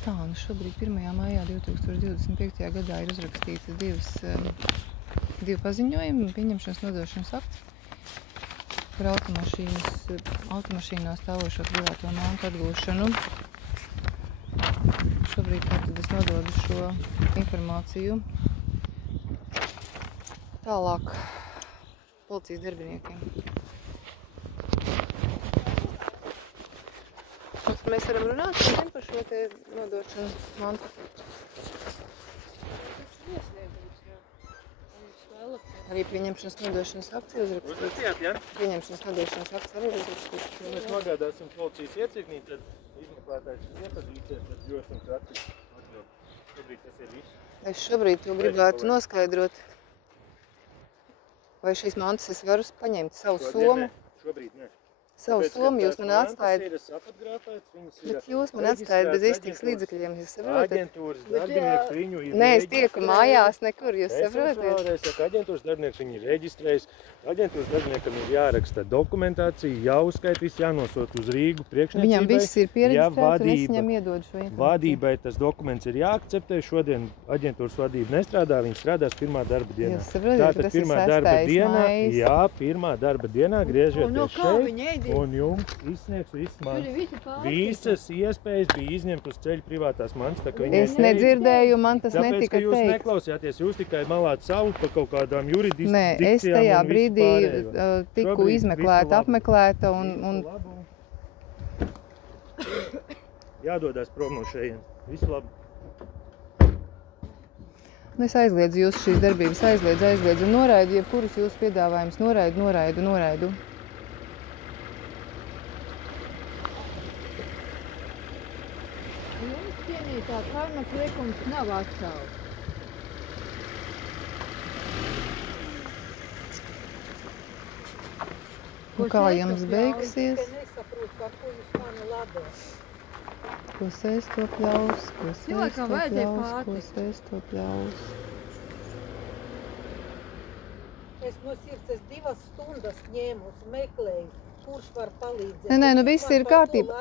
Tā, nu šobrīd 1. maijā 2025. gadā ir uzrakstīti divi paziņojumi, pieņemšanas nodošanas akts par automašīnā stāvošo privāto mantu atgūšanu. Šobrīd tātad es nododu šo informāciju tālāk policijas darbiniekiem. Mēs varam runāt par šo te nodošanu mantu. Arī pieņemšanas nodošanas akts ir uzrakstīts. Pieņemšanas nodošanas akts arī ir uzrakstīts. Ja mēs nogādāsim policijas iecirknī, tad izmeklētājs iepazīsies, tad jums attiks atļaut. Šobrīd tas ir viss. Es šobrīd to gribētu noskaidrot. Vai šīs mantas es varu paņemt savu somu? Šobrīd ne. Savu somu jūs man atstājat, bet jūs man atstājat bez iztikas līdzekļiem, jūs saprotat? Aģentūras darbinieks viņu ir Nē, es tieku mājās nekur, jūs saprotat? Es vēlreiz saku, aģentūras darbinieks viņu ir reģistrējis. Aģentūras darbiniekam ir jāraksta dokumentācija, jāuzskait, viss jānosūt uz Rīgu priekšniecībai. Viņam viss ir pieregistrēts un es viņam iedodu šo informāciju. Vadībai tas dokuments ir jāakceptē. Šodien aģentūras vadība nestrādā, viņi strādās pirmā darba dienā. Jūs saprotat, ka tas ir 6. maijs. Jā, pirmā darba dienā griežieties šeit. Un jums izsniegs viss mantas. Visas iespējas bija izņemt uz ceļu privātās mantas. Es nedzirdēju, man tas netika teikt. Tāpēc, ka jūs neklausījāties, jūs tikai malāt savu par kaut kādām juridiskiem Nē, es tajā brīdī tiku izmeklēta, apmeklēta un... Jādodās prom no šejienes. Visu labu. Es aizliedzu jūs šīs darbības, aizliedzu un noraidu, jebkurus jūsu piedāvājumus noraidu. Jums cienītā karmas likums nav atcelts. Kā jums beigsies? Es nesaprotu, par ko jūs mani ladāt. Ko sēs to pļaus, ko sēs to pļaus. Es no sirds 2 stundas ņēmu, meklēju, kurš var palīdzēt. Nē, nu viss ir kārtībā.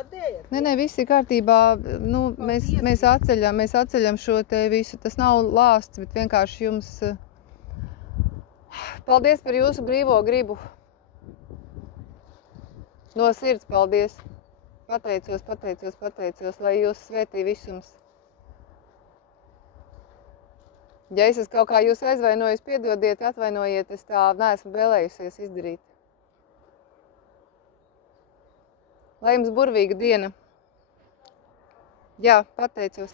Nē, viss ir kārtībā. Nu, mēs atceļam šo te visu. Tas nav lāsts, bet vienkārši jums... Paldies par jūsu brīvo gribu. No sirds paldies. Pateicos, lai jūs svētī visums. Ja es kaut kā jūs aizvainojos, piedodiet, atvainojiet, es tā neesmu vēlējusies izdarīt. Lai jums burvīga diena. Jā, pateicos.